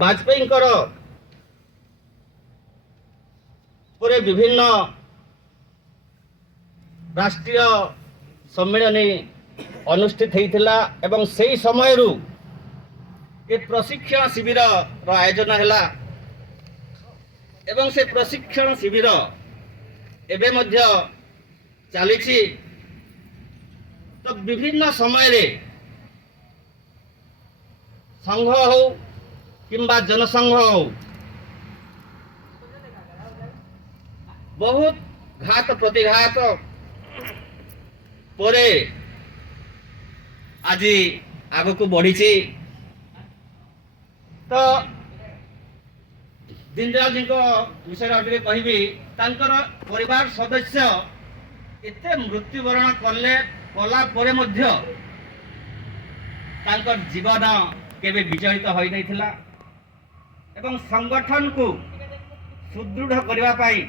वाजपेयी पूरे विभिन्न राष्ट्रीय सम्मेलन अनुष्ठित होता एवं से समय ये प्रशिक्षण शिविर आयोजन है एवं से प्रशिक्षण शिविर एवं चली तो विभिन्न समय रे संघ हो किंबा जनसंघ हो बहुत घात प्रतिघात परे आज आग को बढ़ी तो दीनदयाल जी विषय कहबी परिवार सदस्य एत मृत्युवरण कला परे मध्य जीवन केवे विचलित हो नहीं एवं संगठन को सुदृढ़ करने